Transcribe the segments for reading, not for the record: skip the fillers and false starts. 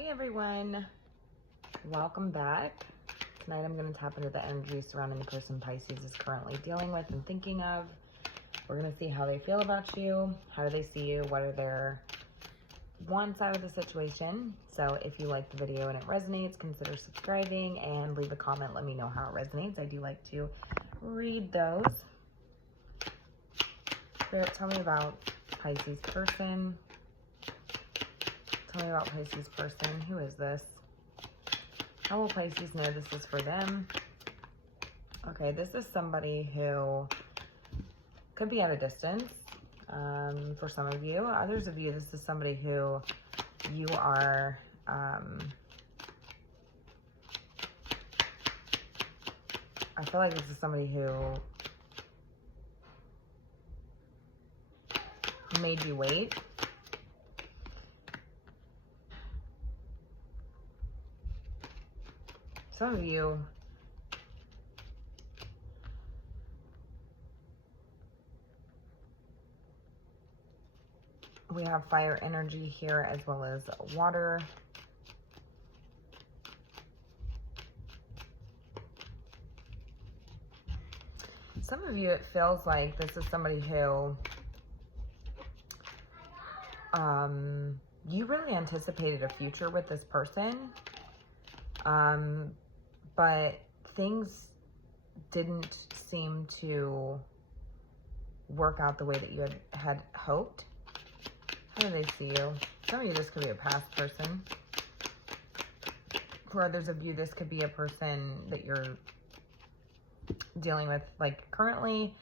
Hey everyone, welcome back. Tonight I'm going to tap into the energy surrounding the person Pisces is currently dealing with and thinking of. We're going to see how they feel about you, how do they see you, what are their wants out of the situation. So if you like the video and it resonates, consider subscribing and leave a comment. Let me know how it resonates. I do like to read those. Spirit, tell me about Pisces person. Tell me about Pisces person. Who is this? How will Pisces know this is for them? Okay, this is somebody who could be at a distance for some of you. Others of you, this is somebody who you are I feel like this is somebody who made you wait. Some of you we have fire energy here as well as water. Some of you, it feels like this is somebody who you really anticipated a future with this person. But things didn't seem to work out the way that you had hoped. How do they see you? Some of you, this could be a past person. For others of you, this could be a person that you're dealing with like currently,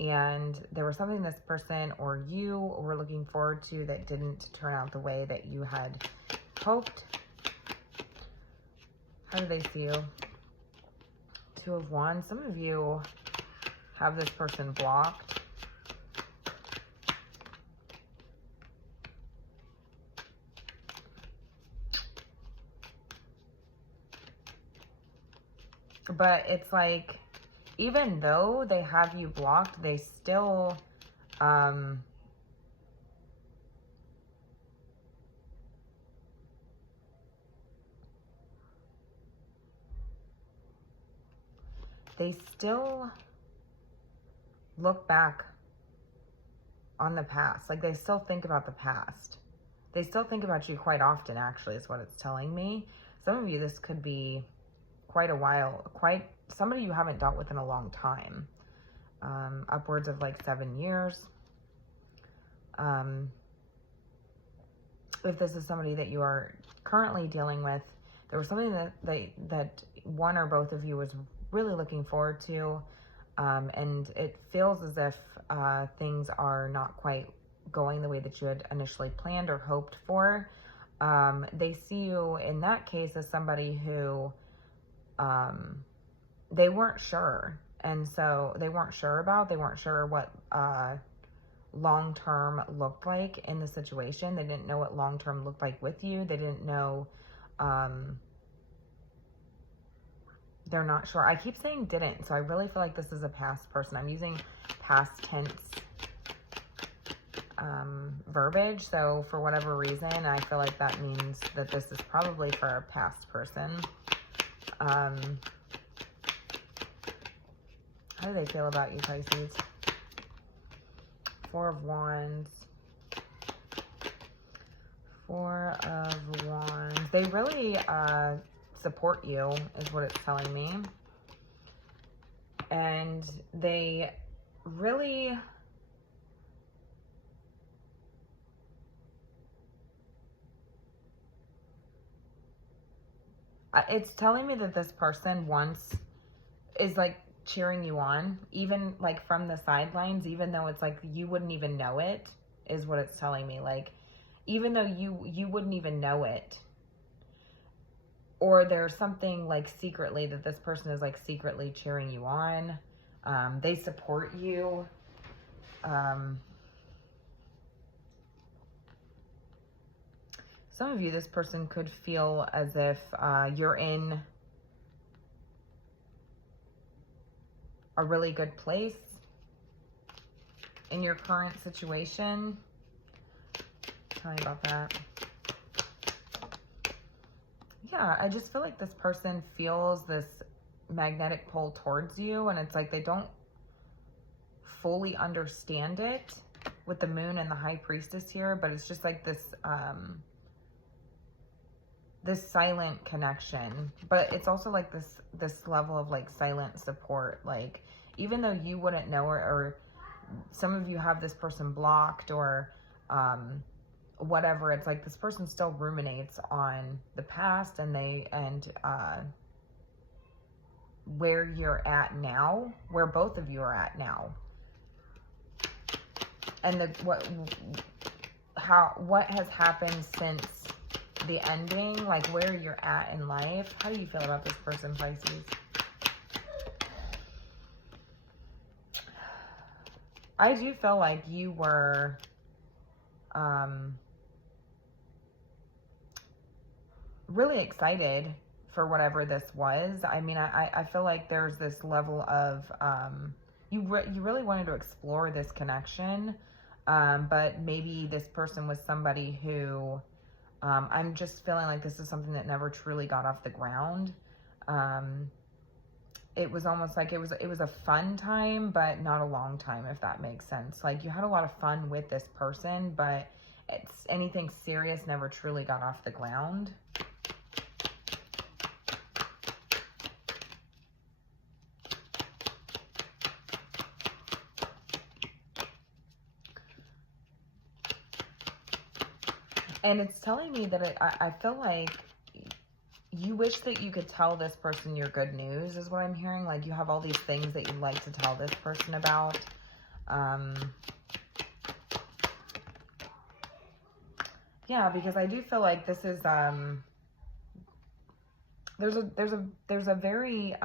and there was something this person or you were looking forward to that didn't turn out the way that you had hoped. How do they see you? Two of Wands. Some of you have this person blocked. But it's like, even though they have you blocked, they still, they still look back on the past. Like, they still think about the past. They still think about you quite often, actually, is what it's telling me. Some of you, this could be quite a while, somebody you haven't dealt with in a long time. Upwards of like 7 years. If this is somebody that you are currently dealing with, there was something that one or both of you was really looking forward to, and it feels as if things are not quite going the way that you had initially planned or hoped for. They see you in that case as somebody who they weren't sure, and so they weren't sure what long-term looked like in the situation. They didn't know what long-term looked like with you. They didn't know, they're not sure. I keep saying didn't, so I really feel like this is a past person. I'm using past tense verbiage, so for whatever reason, I feel like that means that this is probably for a past person. How do they feel about you, Pisces? Four of Wands. Four of Wands. They really support you, is what it's telling me. And they really... it's telling me that this person is like cheering you on, even like from the sidelines, even though it's like you wouldn't even know it, is what it's telling me. Like, even though you wouldn't even know it, or there's something like secretly that this person is like secretly cheering you on. They support you. Some of you, this person could feel as if you're in a really good place in your current situation. Tell me about that. Yeah, I just feel like this person feels this magnetic pull towards you, and it's like they don't fully understand it with the moon and the high priestess here, but it's just like this this silent connection, but it's also like this level of like silent support. Like, even though you wouldn't know, or some of you have this person blocked, or whatever, it's like this person still ruminates on the past, and where you're at now, where both of you are at now, and what has happened since the ending, like where you're at in life. How do you feel about this person, Pisces? I do feel like you were really excited for whatever this was. I mean, I feel like there's this level of you really wanted to explore this connection, but maybe this person was somebody who I'm just feeling like this is something that never truly got off the ground. It was almost like it was a fun time, but not a long time, if that makes sense. Like, you had a lot of fun with this person, but anything serious never truly got off the ground. And it's telling me that I feel like you wish that you could tell this person your good news, is what I'm hearing. Like, you have all these things that you'd like to tell this person about. Yeah, because I do feel like this is, there's a very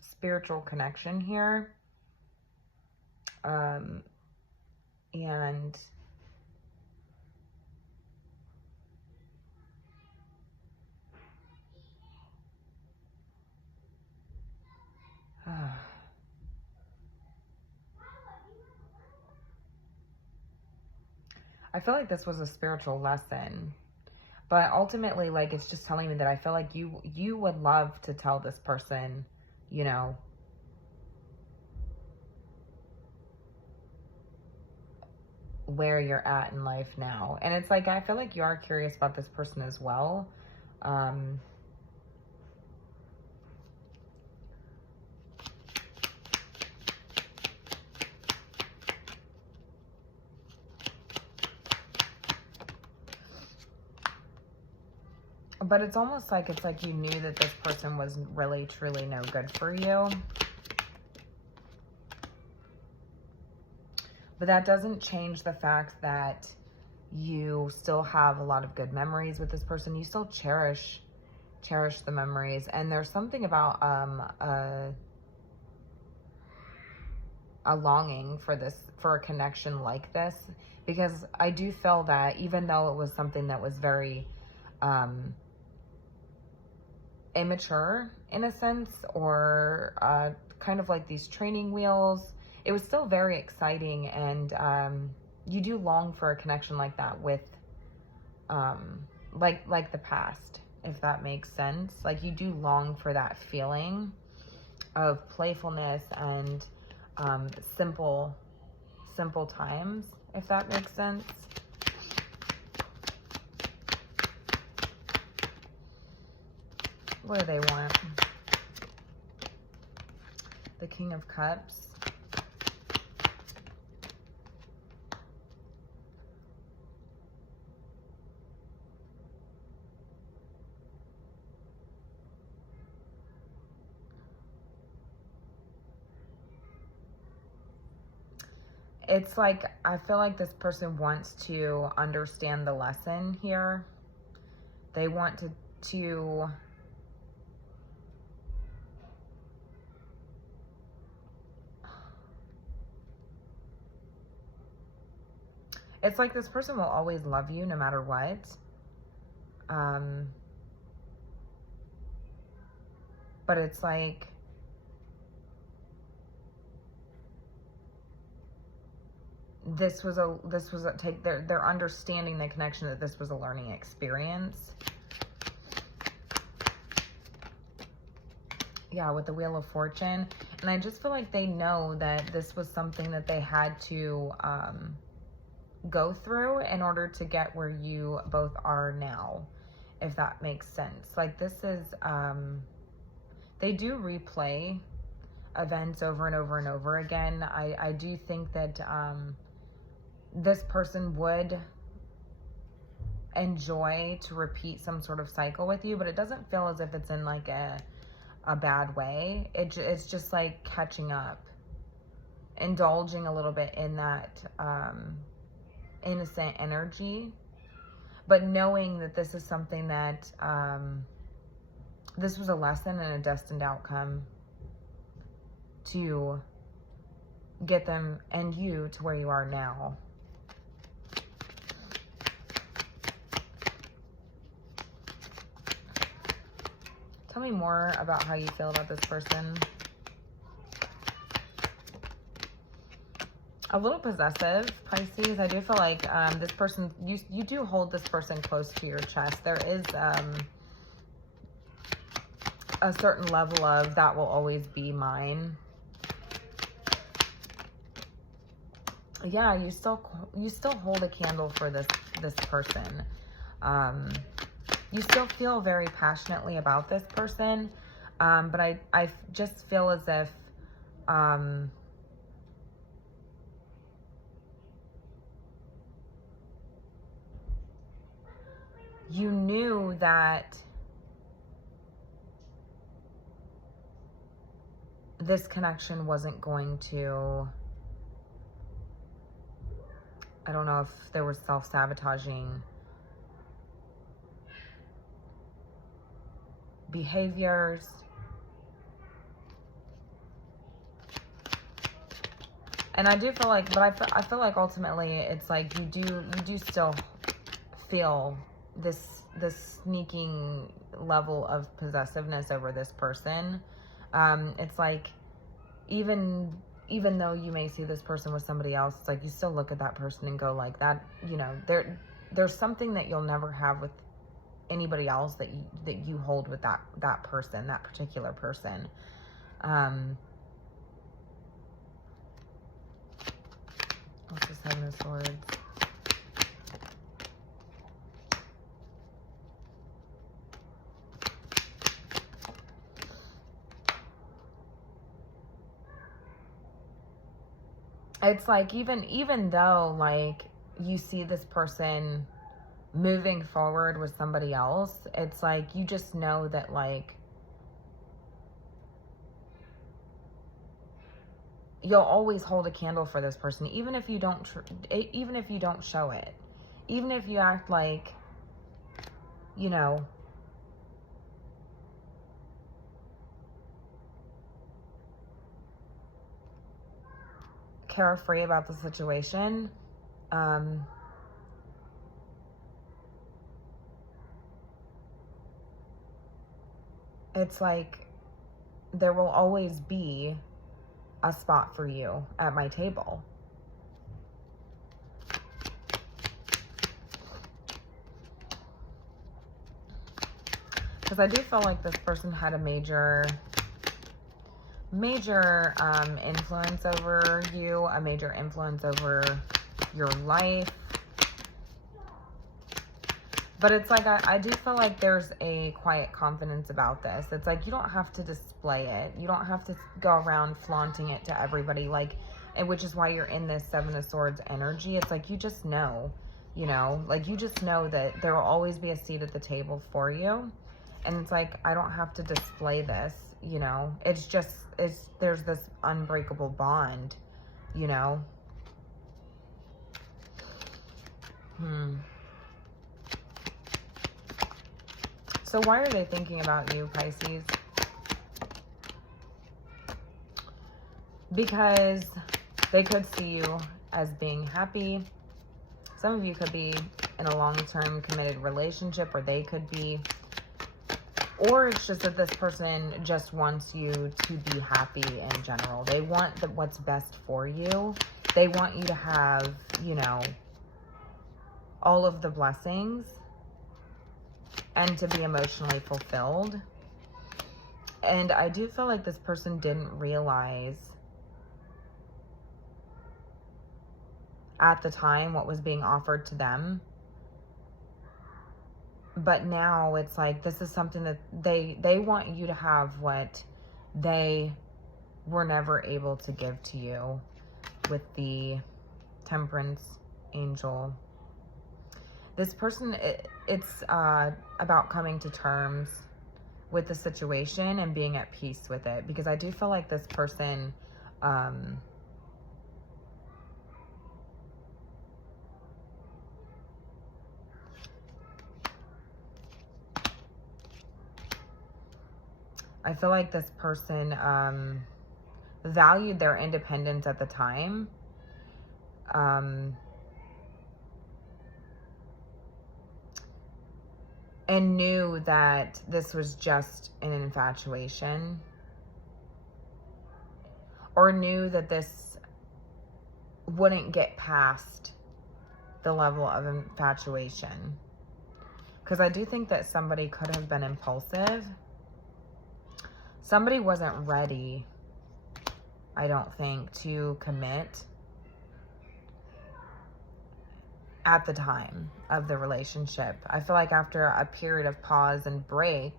spiritual connection here. And I feel like this was a spiritual lesson, but ultimately, like, it's just telling me that I feel like you would love to tell this person, you know, where you're at in life now. And it's like, I feel like you are curious about this person as well. But it's almost like you knew that this person was really, truly no good for you. But that doesn't change the fact that you still have a lot of good memories with this person. You still cherish the memories. And there's something about a longing for a connection like this. Because I do feel that even though it was something that was very immature in a sense, or kind of like these training wheels, it was still very exciting. And you do long for a connection like that with like the past, if that makes sense. Like, you do long for that feeling of playfulness and simple times, if that makes sense. What do they want? The King of Cups. It's like, I feel like this person wants to understand the lesson here. They want to it's like this person will always love you no matter what. But it's like, they're understanding the connection, that this was a learning experience. Yeah, with the Wheel of Fortune. And I just feel like they know that this was something that they had to go through in order to get where you both are now, if that makes sense. Like, this is, they do replay events over and over and over again. I do think that this person would enjoy to repeat some sort of cycle with you, but it doesn't feel as if it's in like a bad way. It's just like catching up, indulging a little bit in that innocent energy, but knowing that this is something that this was a lesson and a destined outcome to get them and you to where you are now. Tell me more about how you feel about this person. A little possessive, Pisces. I do feel like this person, you do hold this person close to your chest. There is a certain level of that will always be mine. Yeah, you still hold a candle for this person. You still feel very passionately about this person, but I just feel as if you knew that this connection wasn't going to, I don't know if there was self-sabotaging behaviors. And I do feel like, but I feel like ultimately it's like you do still feel this sneaking level of possessiveness over this person. It's like even though you may see this person with somebody else, it's like you still look at that person and go like that, you know, there's something that you'll never have with anybody else that you hold with that person, that particular person. What's this Seven of Swords? It's like even though like you see this person moving forward with somebody else, it's like you just know that like you'll always hold a candle for this person, even if you don't show it, even if you act like, you know, carefree about the situation. It's like there will always be a spot for you at my table. Because I do feel like this person had a major influence over you, a major influence over your life. But it's like, I do feel like there's a quiet confidence about this. It's like, you don't have to display it. You don't have to go around flaunting it to everybody, like, and which is why you're in this Seven of Swords energy. It's like, you just know, you know, like you just know that there will always be a seat at the table for you. And it's like, I don't have to display this, you know, it's just, there's this unbreakable bond, you know. So why are they thinking about you, Pisces? Because they could see you as being happy. Some of you could be in a long-term committed relationship, or they could be. Or it's just that this person just wants you to be happy in general. They want what's best for you. They want you to have, you know, all of the blessings and to be emotionally fulfilled. And I do feel like this person didn't realize at the time what was being offered to them. But now it's like, this is something that they want you to have what they were never able to give to you with the Temperance angel. This person, it's about coming to terms with the situation and being at peace with it. Because I do feel like this person, I feel like this person valued their independence at the time. And knew that this was just an infatuation. Or knew that this wouldn't get past the level of infatuation. Because I do think that somebody could have been impulsive. Somebody wasn't ready, I don't think, to commit at the time of the relationship. I feel like after a period of pause and break,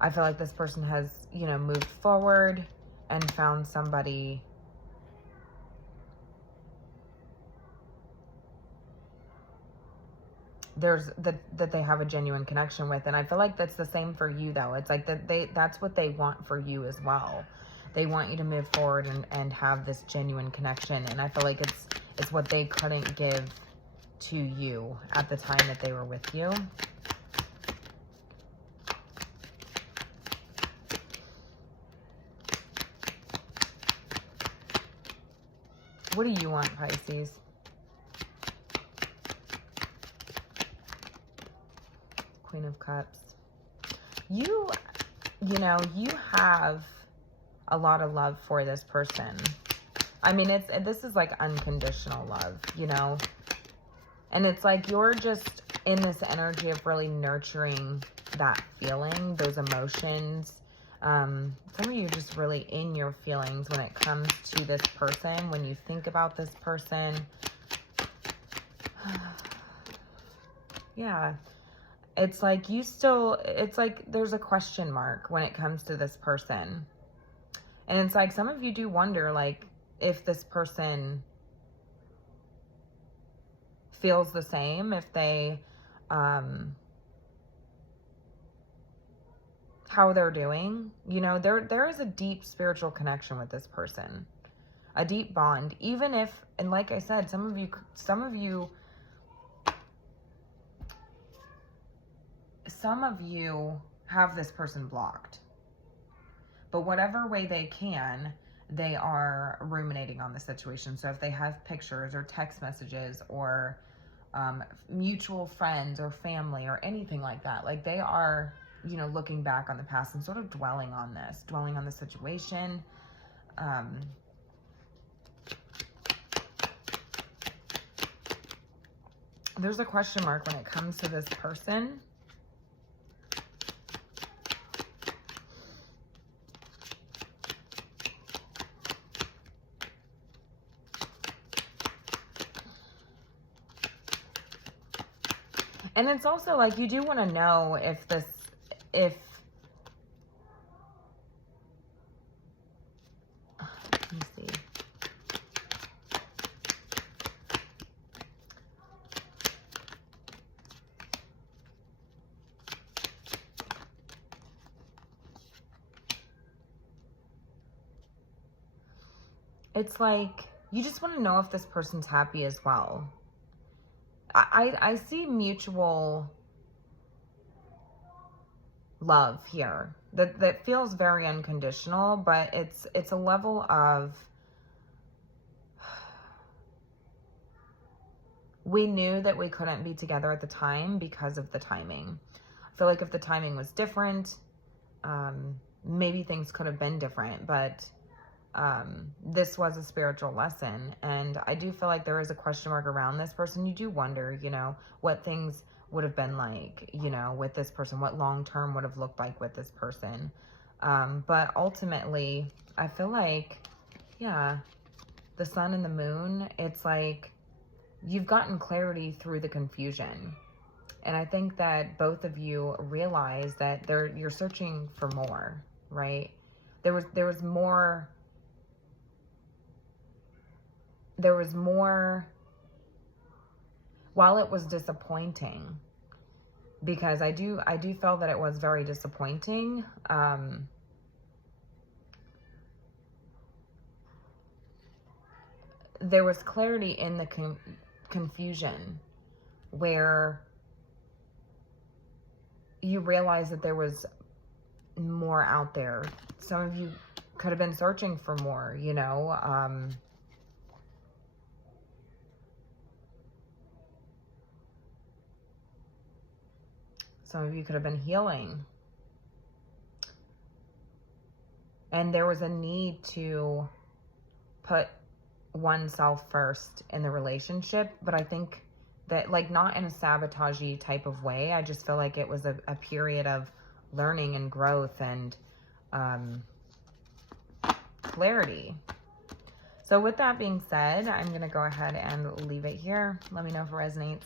I feel like this person has, you know, moved forward and found somebody that they have a genuine connection with. And I feel like that's the same for you, though. It's like that's what they want for you as well. They want you to move forward and have this genuine connection. And I feel like it's what they couldn't give to you at the time that they were with you. What do you want, Pisces? Queen of Cups. You know, you have a lot of love for this person. I mean, this is like unconditional love, you know? And it's like you're just in this energy of really nurturing that feeling, those emotions. Some of you are just really in your feelings when it comes to this person, when you think about this person. Yeah. It's like it's like there's a question mark when it comes to this person. And it's like some of you do wonder, like, if this person feels the same, if they, how they're doing. You know, there is a deep spiritual connection with this person, a deep bond, even if, and like I said, some of you have this person blocked, but whatever way they can, they are ruminating on the situation. So if they have pictures or text messages or mutual friends or family or anything like that, like they are, you know, looking back on the past and sort of dwelling on the situation. There's a question mark when it comes to this person. And it's also like you do want to know if let me see. It's like you just want to know if this person's happy as well. I see mutual love here that feels very unconditional, but it's a level of, we knew that we couldn't be together at the time because of the timing. I feel like if the timing was different, maybe things could have been different, but this was a spiritual lesson. And I do feel like there is a question mark around this person. You do wonder, you know, what things would have been like, you know, with this person, what long-term would have looked like with this person. But ultimately, I feel like, yeah, the sun and the moon, it's like you've gotten clarity through the confusion. And I think that both of you realize that you're searching for more, right? There was more, while it was disappointing, because I do feel that it was very disappointing. There was clarity in the confusion where you realize that there was more out there. Some of you could have been searching for more, you know. Some of you could have been healing. And there was a need to put oneself first in the relationship. But I think that, like, not in a sabotagey type of way. I just feel like it was a period of learning and growth and clarity. So with that being said, I'm going to go ahead and leave it here. Let me know if it resonates.